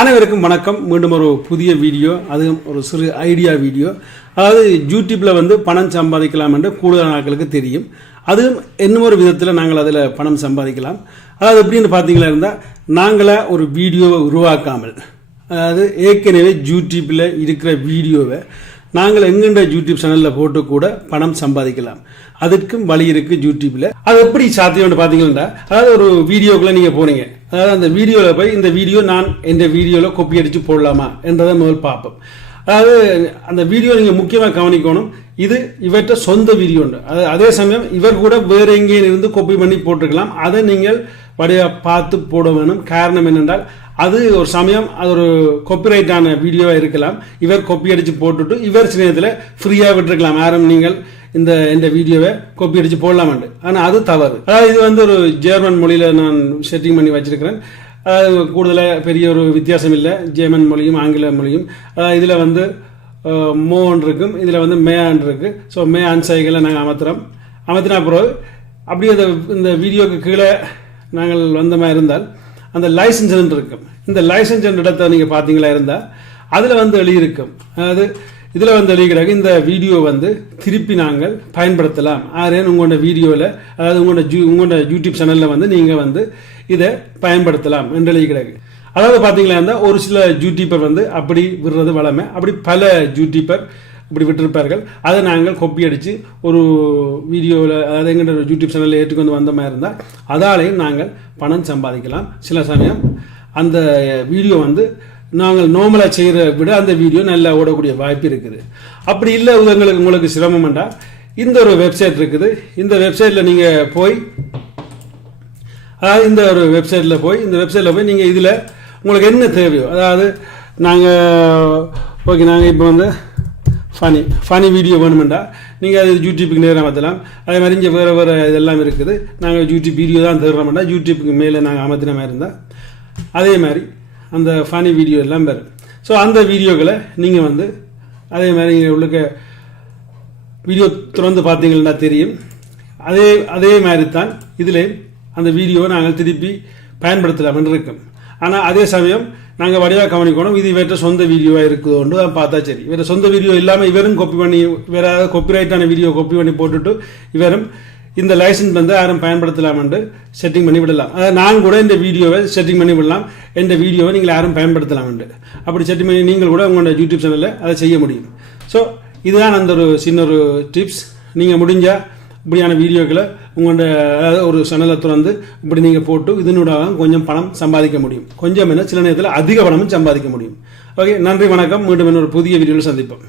அனைவருக்கும் வணக்கம். மீண்டும் ஒரு புதிய வீடியோ, அதுவும் ஒரு சிறு ஐடியா வீடியோ. அதாவது யூடியூப்பில் பணம் சம்பாதிக்கலாம் என்று கூடுதல் நாட்களுக்கு தெரியும். அதுவும் இன்னும் ஒரு விதத்தில் நாங்கள் அதில் பணம் சம்பாதிக்கலாம். அதாவது எப்படின்னு பார்த்தீங்களா இருந்தால், நாங்களே ஒரு வீடியோவை உருவாக்காமல், அதாவது ஏற்கனவே யூடியூப்பில் இருக்கிற வீடியோவை நாங்கள் எங்கெண்ட யூடியூப் சேனலில் போட்டு கூட பணம் சம்பாதிக்கலாம். அதுக்கும் வழி இருக்குது யூடியூப்பில். அது எப்படி சாத்தியம்னு பார்த்தீங்கன்னா, அதாவது ஒரு வீடியோக்குள்ளே நீங்கள் போனீங்க, அதாவது அந்த வீடியோவில் போய் இந்த வீடியோ நான் இந்த வீடியோவில் காப்பி அடித்து போடலாமா என்றதை முதல் பார்ப்போம். அதாவது அந்த வீடியோ நீங்கள் முக்கியமாக கவனிக்கணும், இது இவற்ற சொந்த வீடியோ உண்டு. அதே சமயம் இவர் கூட வேறு எங்கேயும் இருந்து காப்பி பண்ணி போட்டிருக்கலாம். அதை நீங்கள் வடிவாக பார்த்து போட வேணும். காரணம் என்னென்றால், அது ஒரு சமயம் அது ஒரு காப்பிரைட்டான வீடியோவாக இருக்கலாம். இவர் காப்பி அடித்து போட்டுட்டு இவர் சில நேரத்தில் ஃப்ரீயாக விட்டுருக்கலாம். யாரும் நீங்கள் இந்த வீடியோவை காப்பி அடித்து போடலாமாண்டு. ஆனால் அது தவறு. அதாவது இது ஒரு ஜெர்மன் மொழியில் நான் செட்டிங் பண்ணி வச்சிருக்கிறேன். அதாவது கூடுதலாக பெரிய ஒரு வித்தியாசம் இல்லை. ஜெர்மன் மொழியும் ஆங்கில மொழியும். இதில் மோன் இருக்கும், இதில் மேயான் இருக்கு. ஸோ மே அன்சைகளை நாங்கள் அமர்த்தினா பிறகு அப்படியே இந்த வீடியோக்கு கீழே நாங்கள் வந்த மாதிரி இருந்தால் அந்த லைசன்ஸ் இருக்கும். இந்த லைசன்ஸ் இடத்தை நீங்கள் பார்த்தீங்களா இருந்தால் அதில் எழுதியிருக்கும். அதாவது இதில் எழுதிக்கிறாங்க, இந்த வீடியோ திருப்பி நாங்கள் பயன்படுத்தலாம். ஆரேன் உங்களோட வீடியோவில், அதாவது உங்களோட யூடியூப் சேனலில் நீங்கள் இதை பயன்படுத்தலாம் என்று எழுதிக்கிறாங்க. அதாவது பார்த்தீங்களா இருந்தால் ஒரு சில யூடியூபர் அப்படி விடுறது வளமை. அப்படி பல யூடியூபர் இப்படி விட்டிருப்பார்கள். அதை நாங்கள் காப்பி அடித்து ஒரு வீடியோவில், அதாவது எங்கள்கிட்ட யூடியூப் சேனலில் ஏற்றுக்கொண்டு வந்த மாதிரி இருந்தால் அதாலேயும் நாங்கள் பணம் சம்பாதிக்கலாம். சில சமயம் அந்த வீடியோ நாங்கள் நார்மலாக செய்கிற விட அந்த வீடியோ நல்லா ஓடக்கூடிய வாய்ப்பு இருக்குது. அப்படி இல்லை உங்களுக்கு சிரமம்ண்டா, இந்த ஒரு வெப்சைட் இருக்குது. இந்த வெப்சைட்டில் நீங்கள் போய், அதாவது இந்த வெப்சைட்டில் போய் நீங்கள் இதில் உங்களுக்கு என்ன தேவையோ, அதாவது நாங்கள் இப்போ ஃபனி வீடியோ வேணுமெண்டா நீங்கள் அது யூடியூப்புக்கு நேராக மாற்றலாம். அதே மாதிரி இங்கே வேறு இதெல்லாம் இருக்குது. நாங்கள் யூடியூப் வீடியோ தான் தேடுறோம்னா யூடியூப்புக்கு மேலே நாங்கள் அமர்த்தின மாதிரி இருந்தால் அதே மாதிரி அந்த ஃபனி வீடியோ எல்லாம் வரும். ஸோ அந்த வீடியோக்களை நீங்கள் அதே மாதிரி நீங்கள் உள்ளுக்க வீடியோ திறந்து பார்த்தீங்கன்னா தெரியும். அதே மாதிரி தான் இதில் அந்த வீடியோவை நாங்கள் திருப்பி பயன்படுத்தலாம் இருக்கும். ஆனால் அதே சமயம் நாங்கள் வடிவாக கவனிக்கணும், இது இவற்ற சொந்த வீடியோவாக இருக்குதோன்னு தான் பார்த்தா சரி. இவர சொந்த வீடியோ இல்லாமல் இவரும் காப்பி பண்ணி வேறு ஏதாவது காப்பிரைட்டான வீடியோ காப்பி பண்ணி போட்டுட்டு இவரும் இந்த லைசன்ஸ் யாரும் பயன்படுத்தலாம்னு செட்டிங் பண்ணி விடலாம். அதாவது நான் கூட இந்த வீடியோவை செட்டிங் பண்ணி விடலாம், இந்த வீடியோவை நீங்கள் யாரும் பயன்படுத்தலாம்னு. அப்படி செட்டிங் பண்ணி நீங்கள் கூட உங்களோட யூடியூப் சேனலில் அதை செய்ய முடியும். ஸோ இதுதான் அந்த ஒரு சின்ன ஒரு டிப்ஸ். நீங்கள் முடிஞ்சால் இப்படியான வீடியோக்களை உங்களோட ஒரு சேனலை திறந்து இப்படி நீங்கள் போட்டு இதனோட கொஞ்சம் பணம் சம்பாதிக்க முடியும். கொஞ்சம் என்ன, சில நேரத்தில் அதிக பணமும் சம்பாதிக்க முடியும். ஓகே, நன்றி, வணக்கம். மீண்டும் இன்னொரு புதிய வீடியோவில் சந்திப்போம்.